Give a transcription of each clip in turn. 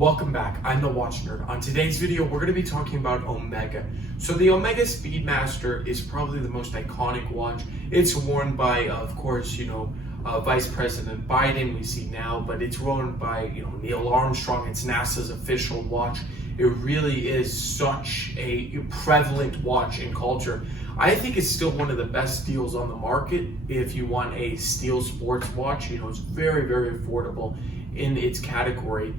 Welcome back, I'm the Watch Nerd. On today's video, we're going to be talking about Omega. So the Omega Speedmaster is probably the most iconic watch. It's worn by, of course, Vice President Biden, we see now, but it's worn by, Neil Armstrong. It's NASA's official watch. It really is such a prevalent watch in culture. I think it's still one of the best deals on the market if you want a steel sports watch. It's very, very affordable in its category.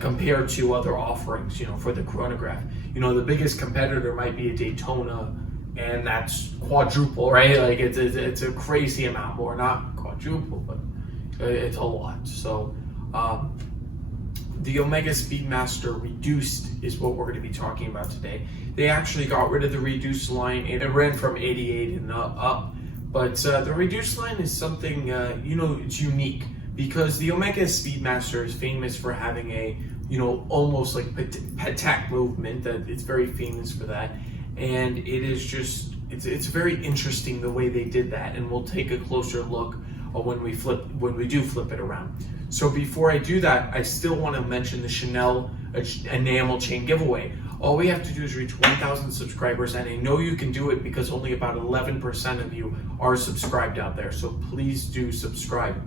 Compared to other offerings, for the chronograph. The biggest competitor might be a Daytona, and that's quadruple, right? Like it's a crazy amount more, not quadruple, but it's a lot. So the Omega Speedmaster Reduced is what we're going to be talking about today. They actually got rid of the Reduced line, and it ran from 88 and up. But the Reduced line is something, it's unique. Because the Omega Speedmaster is famous for having a, almost like Patek movement, that it's very famous for that. And it is just, it's very interesting the way they did that. And we'll take a closer look when we do flip it around. So before I do that, I still want to mention the Chanel enamel chain giveaway. All we have to do is reach 1,000 subscribers, and I know you can do it because only about 11% of you are subscribed out there. So please do subscribe.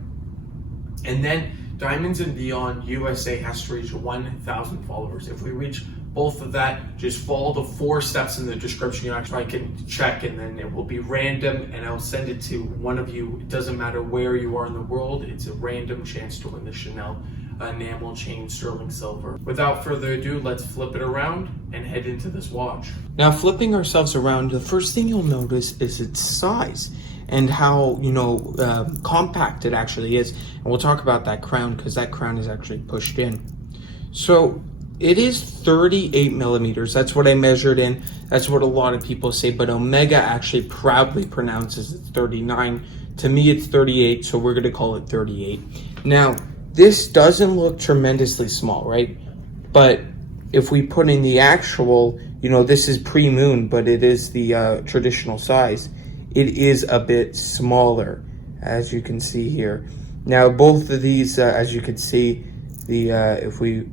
And then Diamonds and Beyond USA has to reach 1,000 followers. If we reach both of that, just follow the 4 steps in the description. I can check, and then it will be random, and I'll send it to one of you. It doesn't matter where you are in the world. It's a random chance to win the Chanel enamel chain sterling silver. Without further ado, let's flip it around and head into this watch. Now, flipping ourselves around, the first thing you'll notice is its size and how, compact it actually is. And we'll talk about that crown because that crown is actually pushed in. So it is 38 millimeters. That's what I measured in. That's what a lot of people say, but Omega actually proudly pronounces it's 39. To me, it's 38, so we're gonna call it 38. Now, this doesn't look tremendously small, right? But if we put in the actual, this is pre-moon, but it is the traditional size. It is a bit smaller, as you can see here. Now, both of these, as you can see, if we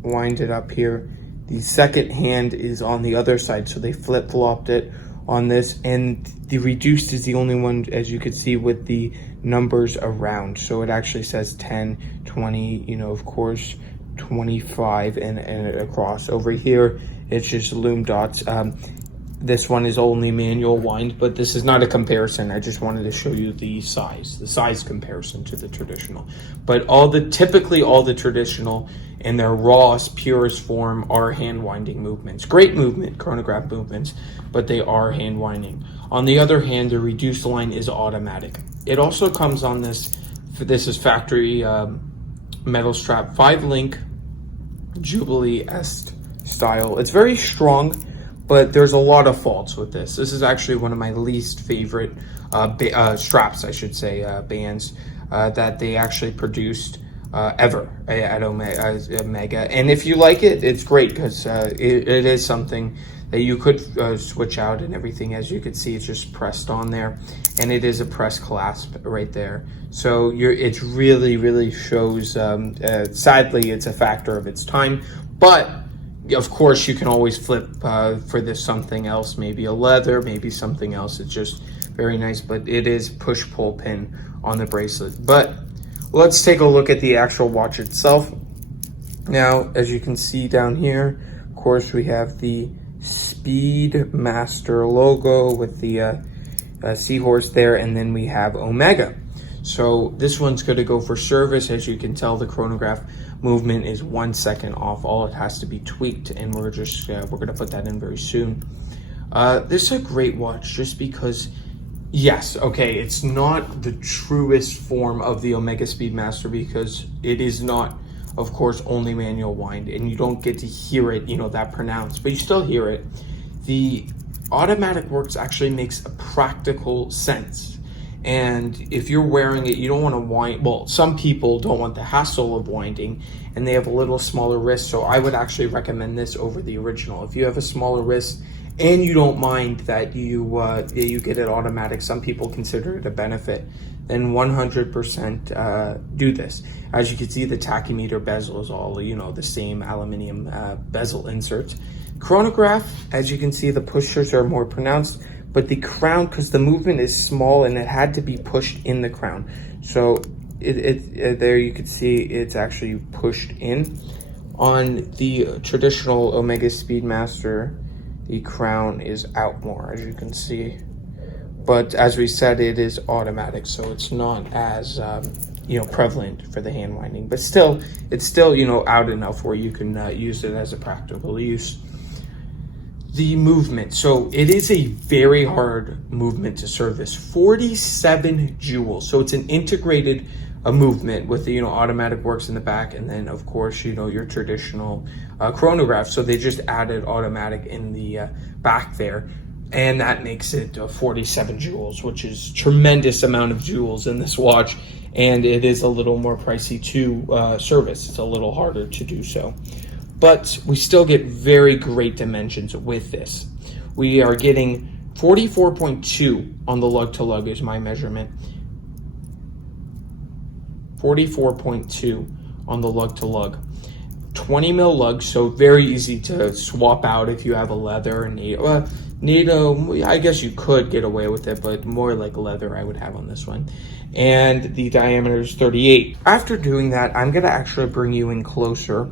wind it up here, the second hand is on the other side, so they flip-flopped it on this, and the Reduced is the only one, as you can see, with the numbers around. So it actually says 10, 20, of course, 25, and across. Over here, it's just loom dots. This one is only manual wind, but this is not a comparison. I just wanted to show you the size comparison to the traditional. But typically all the traditional in their rawest, purest form are hand winding movements. Great movement, chronograph movements, but they are hand winding. On the other hand, the Reduced line is automatic. It also comes on this is factory metal strap 5-link Jubilee Est style. It's very strong, but there's a lot of faults with this. This is actually one of my least favorite straps, I should say, bands that they actually produced ever at Omega. And if you like it, it's great because it is something that you could switch out and everything. As you can see, it's just pressed on there, and it is a press clasp right there. So it really, really shows, sadly, it's a factor of its time, but of course, you can always flip for this something else, maybe a leather, maybe something else. It's just very nice, but it is push-pull pin on the bracelet. But let's take a look at the actual watch itself. Now, as you can see down here, of course, we have the Speedmaster logo with the seahorse there, and then we have Omega. So this one's going to go for service. As you can tell, the chronograph movement is 1 second off. All it has to be tweaked, and we're going to put that in very soon. This is a great watch just because, yes, okay, it's not the truest form of the Omega Speedmaster because it is not, of course, only manual wind, and you don't get to hear it, that pronounced, but you still hear it. The automatic works actually makes a practical sense. And if you're wearing it, you don't want to wind. Well, some people don't want the hassle of winding, and they have a little smaller wrist. So I would actually recommend this over the original. If you have a smaller wrist and you don't mind that you get it automatic, some people consider it a benefit. then 100% do this. As you can see, the tachymeter bezel is all, the same aluminum bezel inserts. Chronograph, as you can see, the pushers are more pronounced, but the crown, because the movement is small and it had to be pushed in the crown. So there you can see it's actually pushed in. On the traditional Omega Speedmaster, the crown is out more, as you can see. But as we said, it is automatic, so it's not as prevalent for the hand winding. But still, it's still out enough where you can use it as a practical use. The movement, so it is a very hard movement to service. 47 joules, so it's an integrated movement with the automatic works in the back, and then of course your traditional chronograph. So they just added automatic in the back there, and that makes it 47 joules, which is tremendous amount of joules in this watch, and it is a little more pricey to service. It's a little harder to do so, but we still get very great dimensions with this. We are getting 44.2 on the lug to lug is my measurement. 44.2 on the lug to lug. 20 mil lug, so very easy to swap out if you have a leather and NATO. I guess you could get away with it, but more like leather I would have on this one. And the diameter is 38. After doing that, I'm gonna actually bring you in closer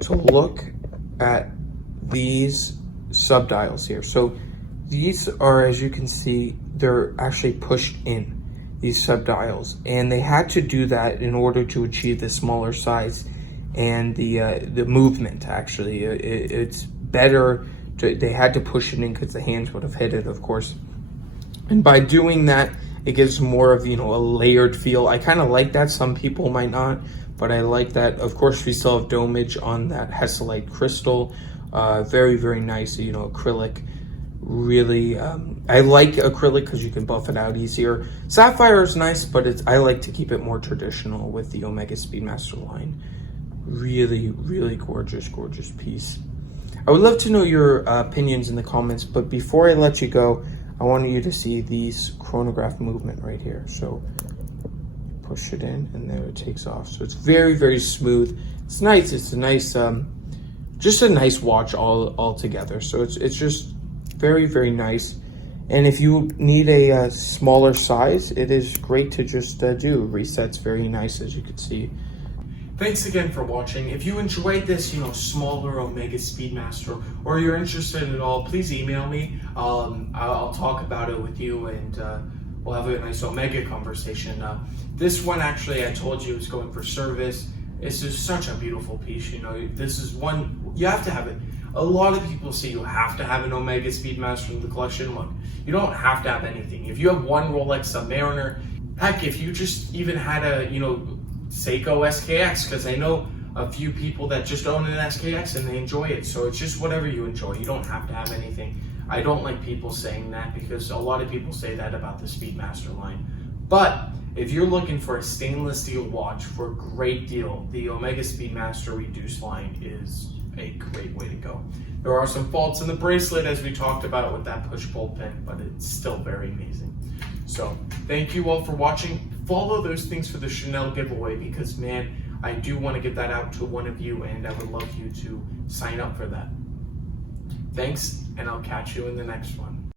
to look at these subdials here. So these are, as you can see, they're actually pushed in, these subdials, and they had to do that in order to achieve the smaller size and the movement. Actually, it's better they had to push it in because the hands would have hit it, of course, and by doing that it gives more of a layered feel. I kind of like that. Some people might not, but I like that. Of course, we still have domage on that Hesalite crystal. Very, very nice, acrylic. Really, I like acrylic because you can buff it out easier. Sapphire is nice, but I like to keep it more traditional with the Omega Speedmaster line. Really, really gorgeous, gorgeous piece. I would love to know your opinions in the comments, but before I let you go, I want you to see these chronograph movement right here. So push it in and there it takes off. So it's very, very smooth. It's nice. It's a nice, just a nice watch all together. So it's just very, very nice. And if you need a smaller size, it is great to just do. Resets very nice, as you can see. Thanks again for watching. If you enjoyed this, smaller Omega Speedmaster, or you're interested at all, please email me. I'll talk about it with you, and we'll have a nice Omega conversation. This one, actually, I told you, is going for service. It's just such a beautiful piece. This is one, you have to have it. A lot of people say you have to have an Omega Speedmaster in the collection. Look, you don't have to have anything. If you have one Rolex Submariner, heck, if you just even had a, Seiko SKX, because I know a few people that just own an SKX and they enjoy it. So it's just whatever you enjoy. You don't have to have anything. I don't like people saying that because a lot of people say that about the Speedmaster line. But if you're looking for a stainless steel watch for a great deal, the Omega Speedmaster Reduced line is a great way to go. There are some faults in the bracelet, as we talked about with that push-pull pin, but it's still very amazing. So thank you all for watching. Follow those things for the Chanel giveaway because, man, I do want to get that out to one of you, and I would love you to sign up for that. Thanks, and I'll catch you in the next one.